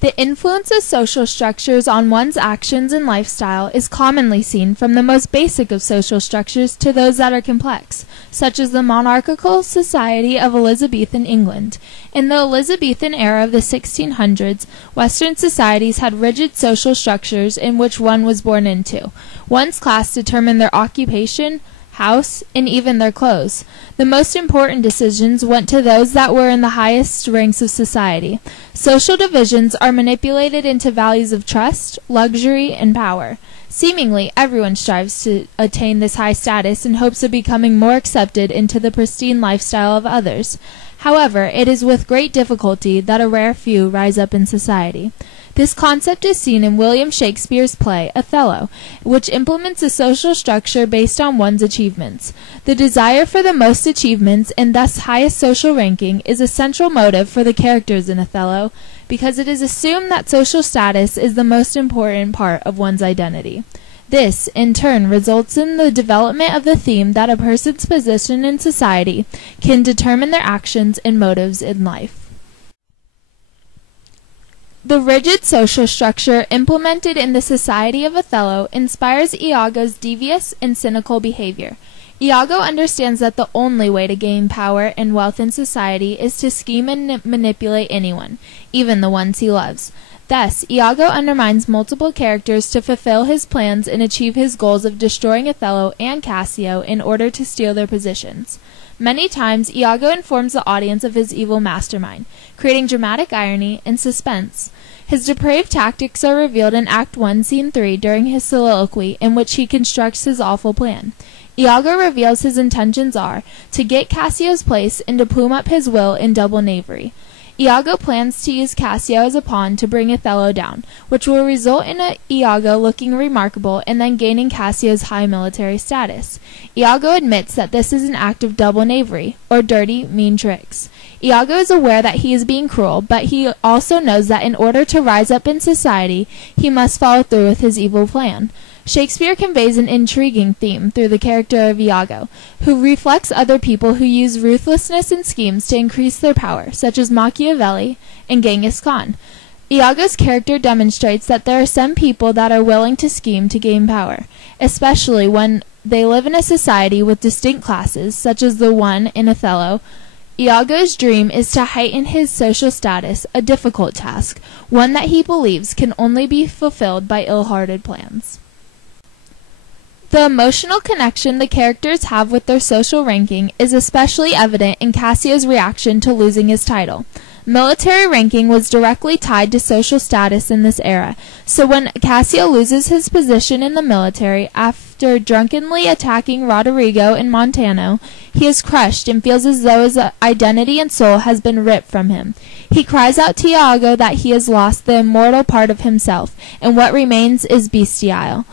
The influence of social structures on one's actions and lifestyle is commonly seen from the most basic of social structures to those that are complex, such as the monarchical society of Elizabethan England. In the Elizabethan era of the 1600s, Western societies had rigid social structures in which one was born into. One's class determined their occupation, house, and even their clothes. The most important decisions went to those that were in the highest ranks of society. Social divisions are manipulated into values of trust, luxury, and power. Seemingly, everyone strives to attain this high status in hopes of becoming more accepted into the pristine lifestyle of others. However, it is with great difficulty that a rare few rise up in society. This concept is seen in William Shakespeare's play, Othello, which implements a social structure based on one's achievements. The desire for the most achievements, and thus highest social ranking, is a central motive for the characters in Othello, because it is assumed that social status is the most important part of one's identity. This, in turn, results in the development of the theme that a person's position in society can determine their actions and motives in life. The rigid social structure implemented in the society of Othello inspires Iago's devious and cynical behavior. Iago understands that the only way to gain power and wealth in society is to scheme and manipulate anyone, even the ones he loves. Thus, Iago undermines multiple characters to fulfill his plans and achieve his goals of destroying Othello and Cassio in order to steal their positions. Many times, Iago informs the audience of his evil mastermind, creating dramatic irony and suspense. His depraved tactics are revealed in Act 1, Scene 3 during his soliloquy in which he constructs his awful plan. Iago reveals his intentions are to get Cassio's place and to plume up his will in double knavery. Iago plans to use Cassio as a pawn to bring Othello down, which will result in Iago looking remarkable and then gaining Cassio's high military status. Iago admits that this is an act of double knavery, or dirty, mean tricks. Iago is aware that he is being cruel, but he also knows that in order to rise up in society, he must follow through with his evil plan. Shakespeare conveys an intriguing theme through the character of Iago, who reflects other people who use ruthlessness and schemes to increase their power, such as Machiavelli and Genghis Khan. Iago's character demonstrates that there are some people that are willing to scheme to gain power, especially when they live in a society with distinct classes, such as the one in Othello. Iago's dream is to heighten his social status, a difficult task, one that he believes can only be fulfilled by ill-hearted plans. The emotional connection the characters have with their social ranking is especially evident in Cassio's reaction to losing his title. Military ranking was directly tied to social status in this era, so when Cassio loses his position in the military after drunkenly attacking Roderigo in Montano, he is crushed and feels as though his identity and soul has been ripped from him. He cries out to Iago that he has lost the immortal part of himself, and what remains is bestial.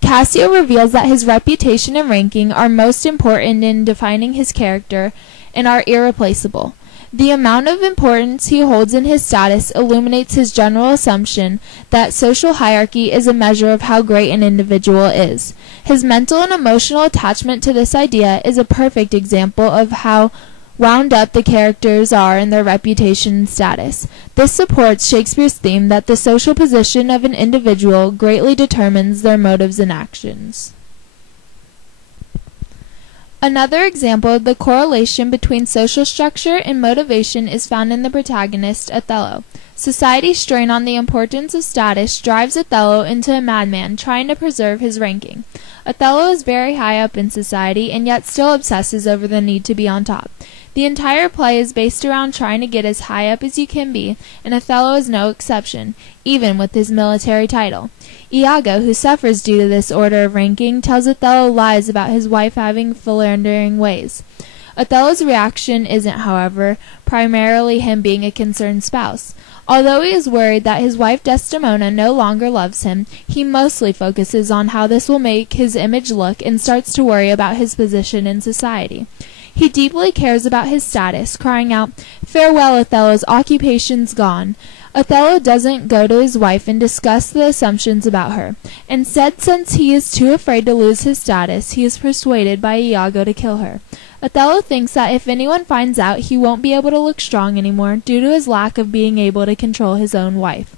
Cassio reveals that his reputation and ranking are most important in defining his character and are irreplaceable. The amount of importance he holds in his status illuminates his general assumption that social hierarchy is a measure of how great an individual is. His mental and emotional attachment to this idea is a perfect example of how wound up the characters are in their reputation and status. This supports Shakespeare's theme that the social position of an individual greatly determines their motives and actions. Another example of the correlation between social structure and motivation is found in the protagonist, Othello. Society's strain on the importance of status drives Othello into a madman trying to preserve his ranking. Othello is very high up in society and yet still obsesses over the need to be on top. The entire play is based around trying to get as high up as you can be, and Othello is no exception, even with his military title. Iago, who suffers due to this order of ranking, tells Othello lies about his wife having philandering ways. Othello's reaction isn't, however, primarily him being a concerned spouse. Although he is worried that his wife Desdemona no longer loves him, he mostly focuses on how this will make his image look and starts to worry about his position in society. He deeply cares about his status, crying out, "Farewell, Othello's occupation's gone." Othello doesn't go to his wife and discuss the assumptions about her. Instead, since he is too afraid to lose his status, he is persuaded by Iago to kill her. Othello thinks that if anyone finds out, he won't be able to look strong anymore due to his lack of being able to control his own wife.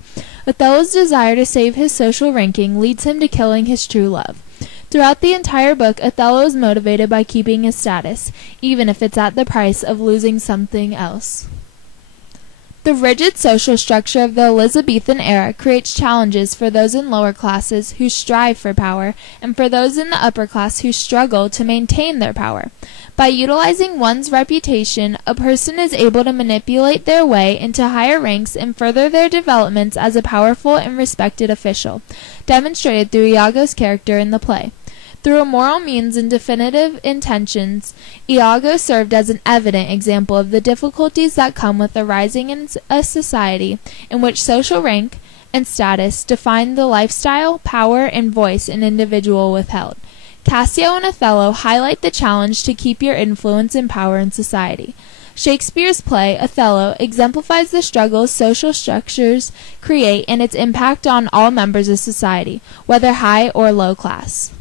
Othello's desire to save his social ranking leads him to killing his true love. Throughout the entire book, Othello is motivated by keeping his status, even if it's at the price of losing something else. The rigid social structure of the Elizabethan era creates challenges for those in lower classes who strive for power, and for those in the upper class who struggle to maintain their power. By utilizing one's reputation, a person is able to manipulate their way into higher ranks and further their developments as a powerful and respected official, demonstrated through Iago's character in the play. Through immoral means and definitive intentions, Iago served as an evident example of the difficulties that come with arising in a society in which social rank and status define the lifestyle, power, and voice an individual withheld. Cassio and Othello highlight the challenge to keep your influence and power in society. Shakespeare's play, Othello, exemplifies the struggles social structures create and its impact on all members of society, whether high or low class.